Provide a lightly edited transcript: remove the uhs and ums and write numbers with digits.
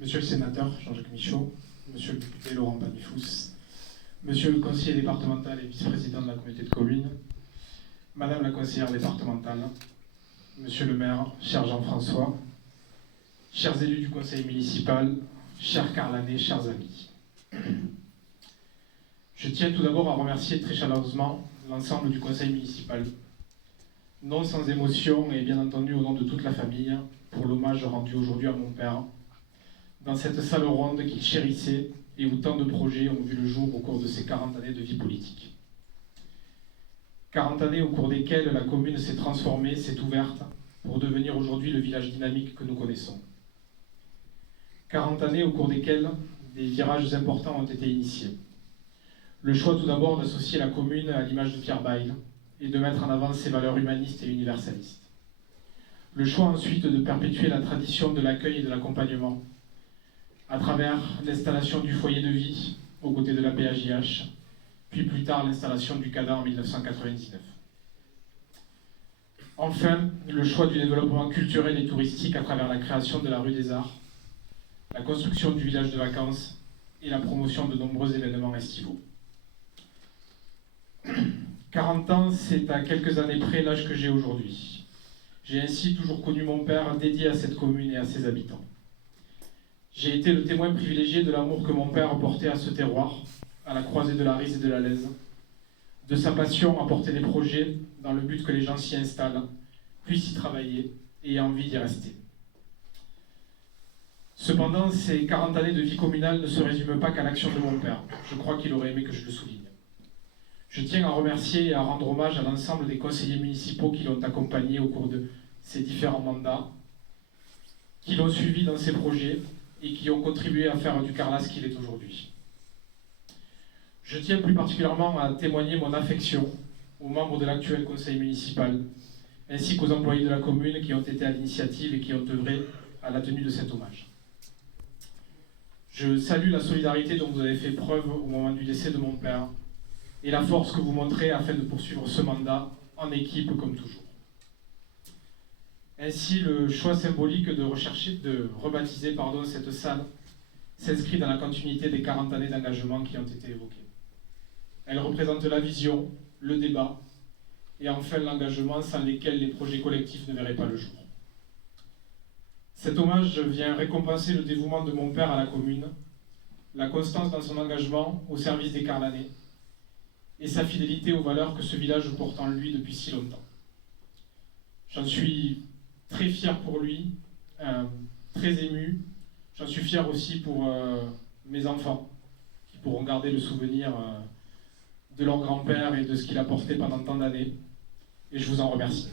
Monsieur le sénateur Jean-Jacques Michaud, monsieur le député Laurent Panifous, monsieur le conseiller départemental et vice-président de la communauté de communes, madame la conseillère départementale, monsieur le maire, cher Jean-François, chers élus du conseil municipal, chers Carlanais, chers amis. Je tiens tout d'abord à remercier très chaleureusement l'ensemble du conseil municipal, non sans émotion et bien entendu au nom de toute la famille, pour l'hommage rendu aujourd'hui à mon père, dans cette salle ronde qu'il chérissait et où tant de projets ont vu le jour au cours de ces 40 années de vie politique. 40 années au cours desquelles la commune s'est transformée, s'est ouverte, pour devenir aujourd'hui le village dynamique que nous connaissons. 40 années au cours desquelles des virages importants ont été initiés. Le choix tout d'abord d'associer la commune à l'image de Pierre Bayle et de mettre en avant ses valeurs humanistes et universalistes. Le choix ensuite de perpétuer la tradition de l'accueil et de l'accompagnement à travers l'installation du foyer de vie aux côtés de la PAJH, puis plus tard l'installation du CADA en 1999. Enfin, le choix du développement culturel et touristique à travers la création de la rue des Arts, la construction du village de vacances et la promotion de nombreux événements estivaux. 40 ans, c'est à quelques années près l'âge que j'ai aujourd'hui. J'ai ainsi toujours connu mon père dédié à cette commune et à ses habitants. J'ai été le témoin privilégié de l'amour que mon père portait à ce terroir, à la croisée de la Rise et de la Lèze, de sa passion à porter des projets dans le but que les gens s'y installent, puissent y travailler et aient envie d'y rester. Cependant, ces 40 années de vie communale ne se résument pas qu'à l'action de mon père. Je crois qu'il aurait aimé que je le souligne. Je tiens à remercier et à rendre hommage à l'ensemble des conseillers municipaux qui l'ont accompagné au cours de ses différents mandats, qui l'ont suivi dans ses projets et qui ont contribué à faire du Carlas ce qu'il est aujourd'hui. Je tiens plus particulièrement à témoigner mon affection aux membres de l'actuel conseil municipal, ainsi qu'aux employés de la commune qui ont été à l'initiative et qui ont œuvré à la tenue de cet hommage. Je salue la solidarité dont vous avez fait preuve au moment du décès de mon père et la force que vous montrez afin de poursuivre ce mandat en équipe comme toujours. Ainsi, le choix symbolique de rebaptiser cette salle s'inscrit dans la continuité des 40 années d'engagement qui ont été évoquées. Elle représente la vision, le débat et enfin l'engagement sans lesquels les projets collectifs ne verraient pas le jour. Cet hommage vient récompenser le dévouement de mon père à la commune, la constance dans son engagement au service des Carlanais et sa fidélité aux valeurs que ce village porte en lui depuis si longtemps. J'en suis très fier pour lui, très ému. J'en suis fier aussi pour mes enfants, qui pourront garder le souvenir de leur grand-père et de ce qu'il a porté pendant tant d'années. Et je vous en remercie.